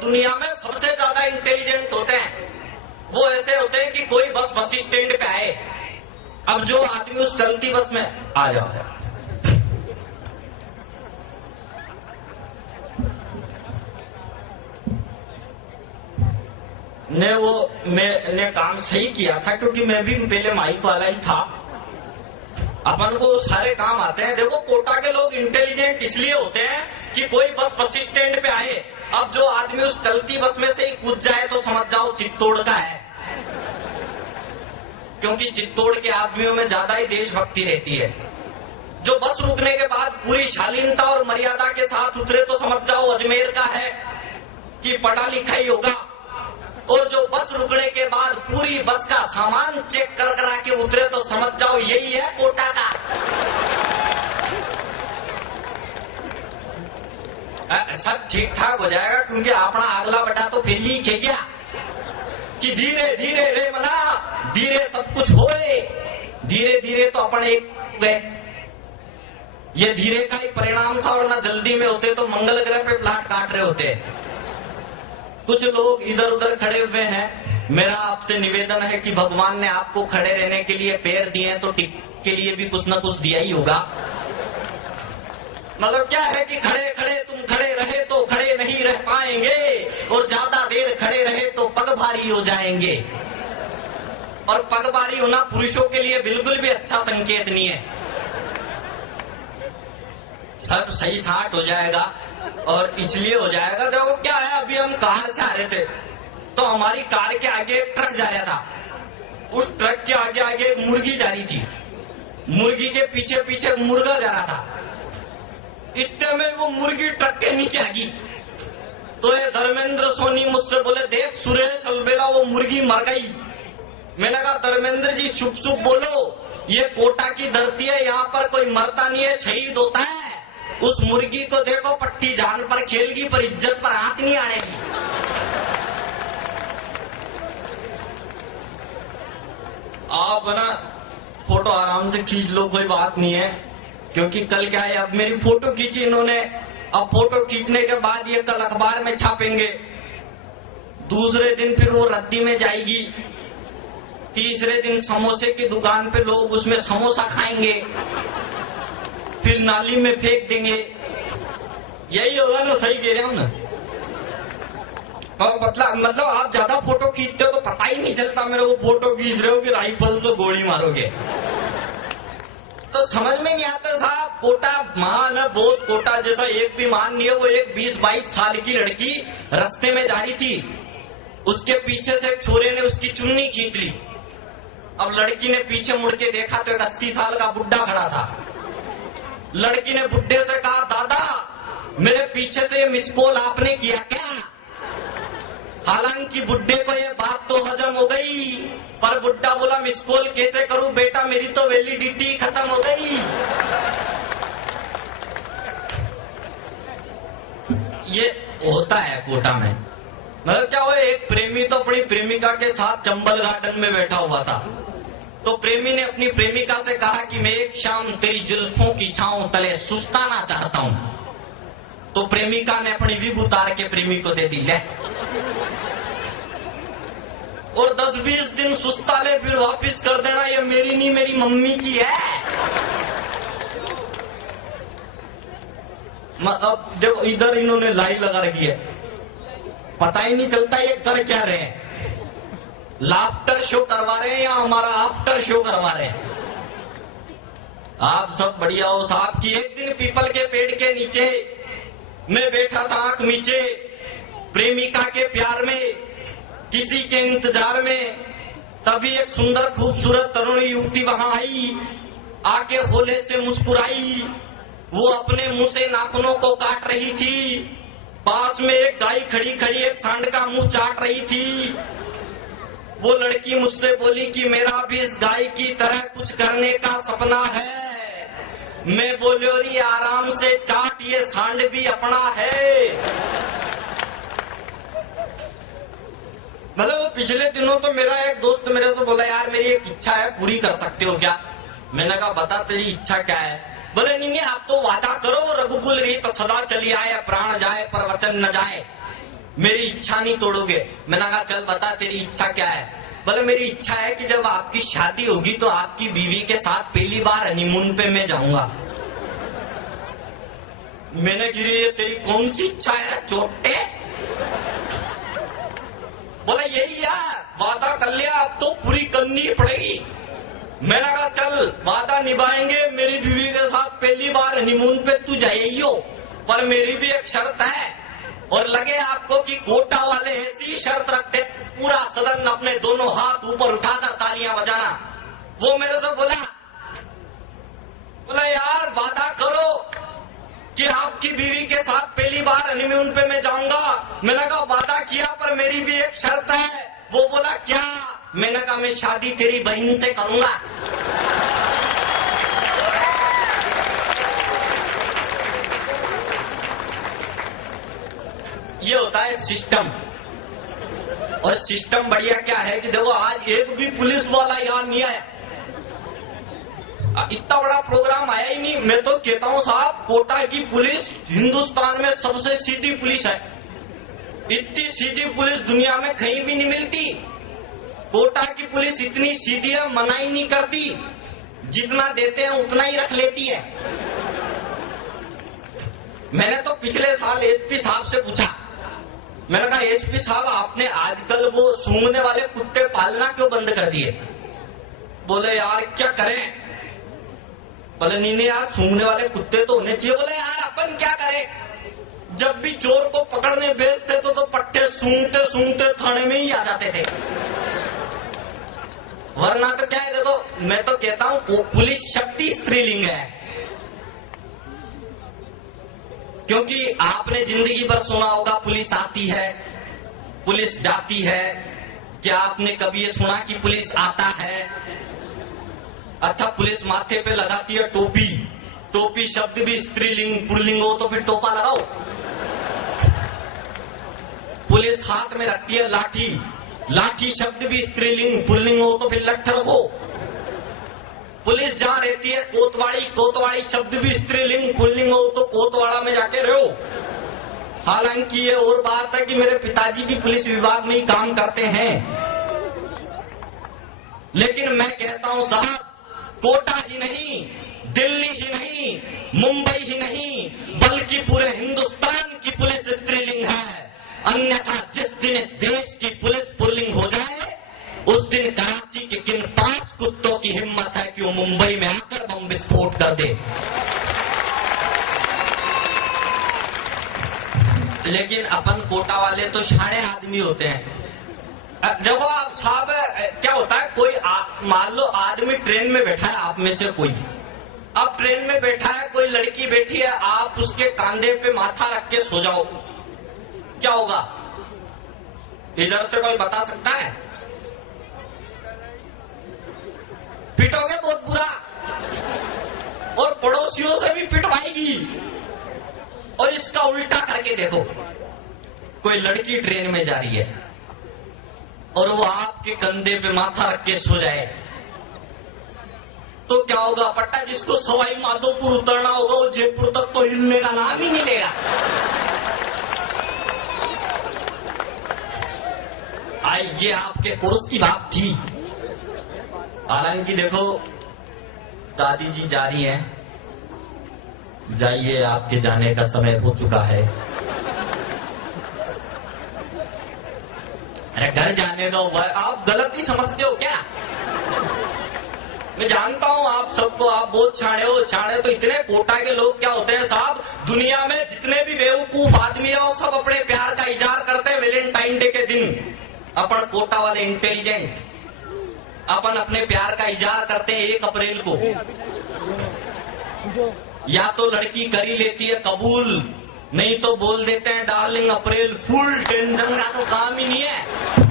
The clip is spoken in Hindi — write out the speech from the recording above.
दुनिया में सबसे ज्यादा इंटेलिजेंट होते हैं वो ऐसे होते हैं कि कोई बस स्टैंड पे आए, अब जो आदमी उस चलती बस में आ जाओ ने, वो मैंने काम सही किया था क्योंकि मैं भी पहले माइक वाला ही था। अपन को सारे काम आते हैं। देखो कोटा के लोग इंटेलिजेंट इसलिए होते हैं कि कोई बस स्टैंड पे आए, अब जो आदमी उस चलती बस में से ही कूद जाए तो समझ जाओ चित्तौड़ का है, क्योंकि चित्तौड़ के आदमियों में ज्यादा ही देशभक्ति रहती है। जो बस रुकने के बाद पूरी शालीनता और मर्यादा के साथ उतरे तो समझ जाओ अजमेर का है कि पढ़ा लिखा ही होगा, और जो बस रुकने के बाद पूरी बस का सामान चेक कर करा के उतरे तो समझ जाओ यही है कोटा का। सब ठीक ठाक हो जाएगा क्योंकि अपना अगला बटा तो फिर लिखे गया कि धीरे धीरे रे मना धीरे सब कुछ होए, धीरे धीरे तो अपन एक गए। ये धीरे का ही परिणाम था, और ना जल्दी में होते तो मंगल ग्रह पे प्लाट काट रहे होते। कुछ लोग इधर उधर खड़े हुए हैं, मेरा आपसे निवेदन है कि भगवान ने आपको खड़े रहने के लिए पैर दिए हैं तो टिक के लिए भी कुछ ना कुछ दिया ही होगा। मतलब क्या है कि खड़े खड़े तुम खड़े रहे तो खड़े नहीं रह पाएंगे, और ज्यादा देर खड़े रहे तो पग भारी हो जाएंगे, और पग भारी होना पुरुषों के लिए बिल्कुल भी अच्छा संकेत नहीं है। सब सही साट हो जाएगा, और इसलिए हो जाएगा देखो क्या है, अभी हम कार से आ रहे थे तो हमारी कार के आगे एक ट्रक जा रहा था, उस ट्रक के आगे आगे एक मुर्गी जा रही थी, मुर्गी के पीछे पीछे मुर्गा जा रहा था। इतने में वो मुर्गी ट्रक के नीचे आ गई तो ये धर्मेंद्र सोनी मुझसे बोले, देख सुरेश अलबेला वो मुर्गी मर गई। मैंने कहा धर्मेंद्र जी शुभ शुभ बोलो, ये कोटा की धरती है, यहाँ पर कोई मरता नहीं है, शहीद होता है। उस मुर्गी को देखो पट्टी जान पर खेलगी पर इज्जत पर आंच नहीं आनेगी। आप ना फोटो आराम से खींच लो, कोई बात नहीं है, क्योंकि कल क्या है, अब मेरी फोटो खींची इन्होंने, अब फोटो खींचने के बाद ये कल अखबार में छापेंगे, दूसरे दिन फिर वो रद्दी में जाएगी, तीसरे दिन समोसे की दुकान पे लोग उसमें समोसा खाएंगे, फिर नाली में फेंक देंगे। यही होगा ना, सही कह रहे हो ना। और मतलब आप ज्यादा फोटो खींचते हो तो पता ही नहीं चलता मेरे को फोटो खींच रहे हो कि राइफल से गोली मारोगे, तो समझ में नहीं आता साहब। कोटा महान है बहुत, कोटा जैसा एक भी महान नहीं है। वो एक 20-22 साल की लड़की रास्ते में जा रही थी, उसके पीछे से एक छोरे ने उसकी चुन्नी खींच ली। अब लड़की ने पीछे मुड़ के देखा तो एक 80 साल का बुड्ढा खड़ा था। लड़की ने बुड्ढे से कहा, दादा मेरे पीछे से ये मिस कॉल आपने किया क्या? हालांकि बुड्ढे को ये बात तो हजम हो गई, पर बुड्ढा बोला मिस कॉल कैसे करूं बेटा, मेरी तो वैलिडिटी खत्म हो गई। ये होता है कोटा में। मतलब क्या हुआ, एक प्रेमी तो अपनी प्रेमिका के साथ चंबल गार्डन में बैठा हुआ था, तो प्रेमी ने अपनी प्रेमिका से कहा कि मैं एक शाम तेरी जुल्फों की छांव तले सुस्ताना चाहता हूं। तो प्रेमिका ने अपनी विग उतार के प्रेमी को दे दी, ले, और 10-20 दिन सुस्ता ले फिर वापिस कर देना, ये मेरी नहीं मेरी मम्मी की है। अब देखो इधर इन्होंने लाई लगा रखी है, पता ही नहीं चलता ये कर क्या रहे हैं, लाफ्टर शो करवा रहे हैं या हमारा आफ्टर शो करवा रहे हैं। आप सब बढ़िया हो साहब। की एक दिन पीपल के पेड़ के नीचे मैं बैठा था आंख नीचे, प्रेमिका के प्यार में, किसी के इंतजार में, तभी एक सुंदर खूबसूरत तरुण युवती वहां आई, आके होले से मुस्कुराई। वो अपने मुंह से नाखूनों को काट रही थी, पास में एक गाय खड़ी खड़ी एक सांड का मुंह चाट रही थी। वो लड़की मुझसे बोली कि मेरा भी इस गाय की तरह कुछ करने का सपना है। मैं बोलो री आराम से चाट, ये सांड भी अपना है। मतलब पिछले दिनों तो मेरा एक दोस्त मेरे से बोला, यार मेरी एक इच्छा है, पूरी कर सकते हो क्या? मैंने कहा बता तेरी इच्छा क्या है? बोले नहीं आप तो वादा करो, रघुकुल रीत सदा चली आए, प्राण जाए पर वचन न जाए। मेरी इच्छा नहीं तोड़ोगे। मैंने कहा चल बता तेरी इच्छा क्या है। बोले मेरी इच्छा है कि जब आपकी शादी होगी तो आपकी बीवी के साथ पहली बार हनीमून पे मैं जाऊंगा। मैंने गिरी ये तेरी कौन सी इच्छा है चोटे। बोले यही यार वादा कर लिया अब तो पूरी करनी पड़ेगी। मैंने कहा चल वादा निभाएंगे, मेरी बीवी के साथ पहली बार हनीमून पे तू जाइयो, पर मेरी भी एक शर्त है। और लगे आपको कि कोटा वाले ऐसी शर्त रखते पूरा सदन अपने दोनों हाथ ऊपर उठाकर तालियां बजाना। वो मेरे से बोला यार वादा करो कि आपकी बीवी के साथ पहली बार हनीमून पे मैं जाऊंगा। मैंने कहा वादा किया पर मेरी भी एक शर्त है। वो बोला क्या। मैंने कहा मैं शादी तेरी बहन से करूंगा। ये होता है सिस्टम। और सिस्टम बढ़िया क्या है कि देखो आज एक भी पुलिस वाला यहां नहीं आया, इतना बड़ा प्रोग्राम आया ही नहीं। मैं तो कहता हूं साहब कोटा की पुलिस हिंदुस्तान में सबसे सीधी पुलिस है। इतनी सीधी पुलिस दुनिया में कहीं भी नहीं मिलती। कोटा की पुलिस इतनी सीधी है, मनाही नहीं करती, जितना देते हैं उतना ही रख लेती है। मैंने तो पिछले साल एसपी साहब से पूछा, मैंने कहा एसपी साहब आपने आजकल वो सूंघने वाले कुत्ते पालना क्यों बंद कर दिए। बोले यार क्या करें। बोले नहीं यार सूंघने वाले कुत्ते तो होने चाहिए। बोले यार अपन क्या करें, जब भी चोर को पकड़ने भेजते तो पट्टे सूंघते सूंघते थाने में ही आ जाते थे। वरना तो क्या है देखो मैं तो कहता हूं पुलिस शक्ति स्त्रीलिंग है। क्योंकि आपने जिंदगी भर सुना होगा पुलिस आती है पुलिस जाती है। क्या आपने कभी ये सुना कि पुलिस आता है। अच्छा पुलिस माथे पे लगाती है टोपी, टोपी शब्द भी स्त्रीलिंग पुल्लिंग हो तो फिर टोपा लगाओ। पुलिस हाथ में रखती है लाठी, लाठी शब्द भी स्त्रीलिंग पुल्लिंग हो तो फिर लठ रखो। पुलिस जहां रहती है कोतवाड़ी, कोतवाड़ी शब्द भी स्त्रीलिंग पुल्लिंग हो तो कोतवाड़ा में जाके रहो। हालांकि ये और बात है कि मेरे पिताजी भी पुलिस विभाग में ही काम करते हैं, लेकिन मैं कहता हूं साहब कोटा ही नहीं, दिल्ली ही नहीं, मुंबई ही नहीं, बल्कि पूरे हिंदुस्तान की पुलिस स्त्रीलिंग है। अन्यथा जिस दिन इस देश की पुलिस पुल्लिंग हो जाए उस दिन कराची के किन 5 कुत्तों की हिम्मत है कि वो मुंबई में आकर बम विस्फोट कर दे। लेकिन अपन कोटा वाले तो शाणे आदमी होते हैं। जब आप साहब क्या होता है कोई मान लो आदमी ट्रेन में बैठा है, आप में से कोई अब ट्रेन में बैठा है, कोई लड़की बैठी है, आप उसके कांधे पे माथा रख के सो जाओ, क्या होगा। इधर से कोई बता सकता है। पिटोगे बहुत बुरा, और पड़ोसियों से भी पिटवाएगी। और इसका उल्टा करके देखो, कोई लड़की ट्रेन में जा रही है और वो आपके कंधे पे माथा रख के सो जाए तो क्या होगा। पट्टा जिसको सवाई माधोपुर उतरना होगा वो जयपुर तक तो हिलने का नाम ही नहीं लेगा। ये आपके कोर्स की बात थी। हालांकि देखो दादी जी जा रही हैं, जाइए आपके जाने का समय हो चुका है। अरे घर जाने दो, आप गलती समझते हो क्या। मैं जानता हूं आप सबको, आप बहुत छाणे हो। छाणे तो इतने कोटा के लोग क्या होते हैं साहब, दुनिया में जितने भी बेवकूफ आदमी है वो सब अपने प्यार का इजहार करते हैं वैलेंटाइन डे के दिन। अपन कोटा वाले इंटेलिजेंट, अपन अपने प्यार का इजहार करते हैं 1 अप्रैल को। या तो लड़की करी लेती है कबूल, नहीं तो बोल देते हैं डार्लिंग अप्रैल फुल। टेंशन का तो काम ही नहीं है।